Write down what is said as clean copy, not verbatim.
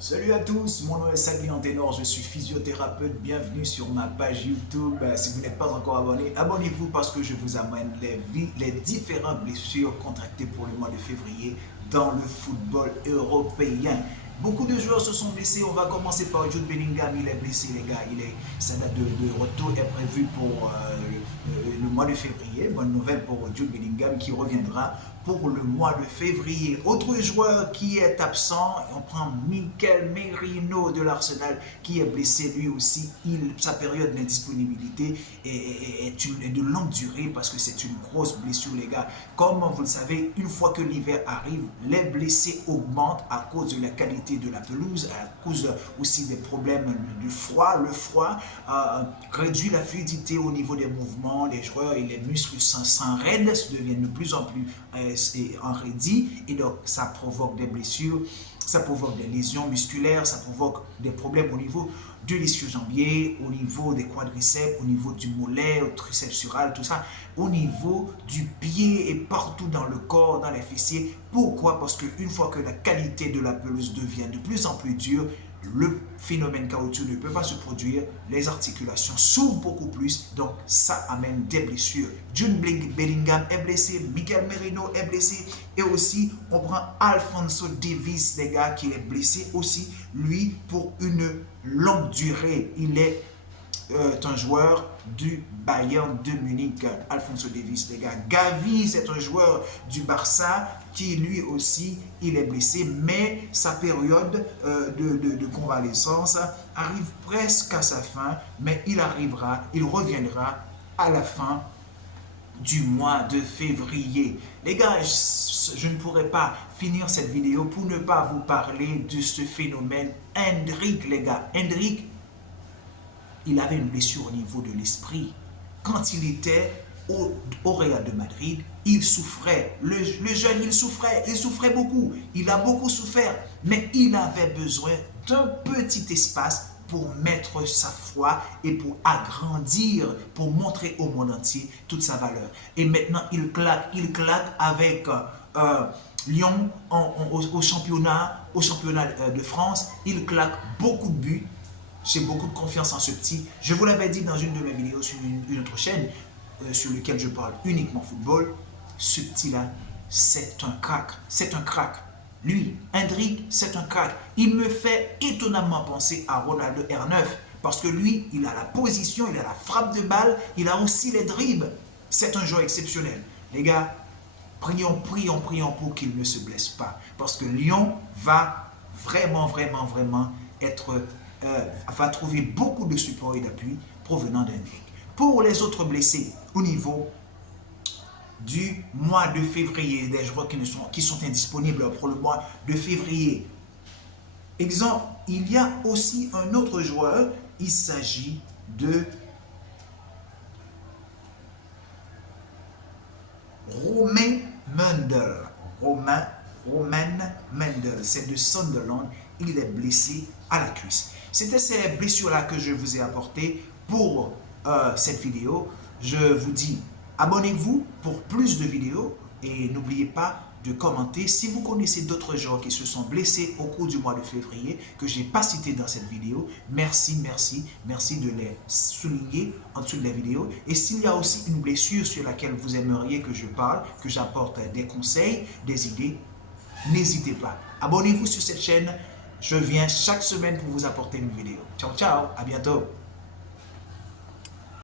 Salut à tous, mon nom est Sagli Anténor, je suis physiothérapeute, bienvenue sur ma page YouTube. Si vous n'êtes pas encore abonné, abonnez-vous parce que je vous amène les différentes blessures contractées pour le mois de février dans le football européen. Beaucoup de joueurs se sont blessés, on va commencer par Jude Bellingham, il est blessé les gars, sa date de retour est prévue pour le mois de février. Bonne nouvelle pour Jude Bellingham qui reviendra pour le mois de février. Autre joueur qui est absent, on prend Mikel Merino de l'Arsenal qui est blessé lui aussi. Sa période d'indisponibilité est de longue durée parce que c'est une grosse blessure les gars. Comme vous le savez, une fois que l'hiver arrive, les blessés augmentent à cause de la qualité de la pelouse, à cause aussi des problèmes du froid. Le froid réduit la fluidité au niveau des mouvements des joueurs et les muscles s'enraident, deviennent de plus en plus enraidis et donc ça provoque des blessures, ça provoque des lésions musculaires, ça provoque des problèmes au niveau de l'ischio-jambier, au niveau des quadriceps, au niveau du mollet, au triceps sural, tout ça, au niveau du pied et partout dans le corps, dans les fessiers. Pourquoi? Parce qu'une fois que la qualité de la pelouse devient de plus en plus dure, le phénomène caoutchouc ne peut pas se produire, les articulations s'ouvrent beaucoup plus, donc ça amène des blessures. Jude Bellingham est blessé, Mikel Merino est blessé, et aussi on prend Alphonso Davies, les gars, qui est blessé aussi, lui, pour une longue durée. Il est un joueur du Bayern de Munich, Alphonso Davies, les gars. Gavi, c'est un joueur du Barça qui lui aussi, il est blessé, mais sa période de convalescence arrive presque à sa fin, mais il reviendra à la fin du mois de février. Les gars, je ne pourrais pas finir cette vidéo pour ne pas vous parler de ce phénomène Endrick, les gars. Endrick, il avait une blessure au niveau de l'esprit. Quand il était au Real de Madrid, il souffrait. Le jeune, il souffrait beaucoup. Il a beaucoup souffert, mais il avait besoin d'un petit espace pour mettre sa foi et pour agrandir, pour montrer au monde entier toute sa valeur. Et maintenant, il claque avec Lyon au championnat de France. Il claque beaucoup de buts. J'ai beaucoup de confiance en ce petit. Je vous l'avais dit dans une de mes vidéos sur une autre chaîne sur laquelle je parle uniquement football. Ce petit-là, c'est un crack. C'est un crack. Lui, Endrick, c'est un crack. Il me fait étonnamment penser à Ronaldo R9 parce que lui, il a la position, il a la frappe de balle, il a aussi les dribbles. C'est un joueur exceptionnel. Les gars, prions pour qu'il ne se blesse pas parce que Lyon va vraiment être va trouver beaucoup de support et d'appui provenant d'Endrick. Pour les autres blessés au niveau du mois de février, des joueurs qui sont indisponibles pour le mois de février. Exemple, il y a aussi un autre joueur, il s'agit de Romain Mendel. Romain Mendel, c'est de Sunderland, il est blessé à la cuisse. C'était ces blessures-là que je vous ai apportées pour cette vidéo. Je vous dis, abonnez-vous pour plus de vidéos et n'oubliez pas de commenter. Si vous connaissez d'autres gens qui se sont blessés au cours du mois de février, que je n'ai pas cité dans cette vidéo, merci de les souligner en dessous de la vidéo. Et s'il y a aussi une blessure sur laquelle vous aimeriez que je parle, que j'apporte des conseils, des idées, n'hésitez pas. Abonnez-vous sur cette chaîne. Je viens chaque semaine pour vous apporter une vidéo. Ciao, ciao, à bientôt.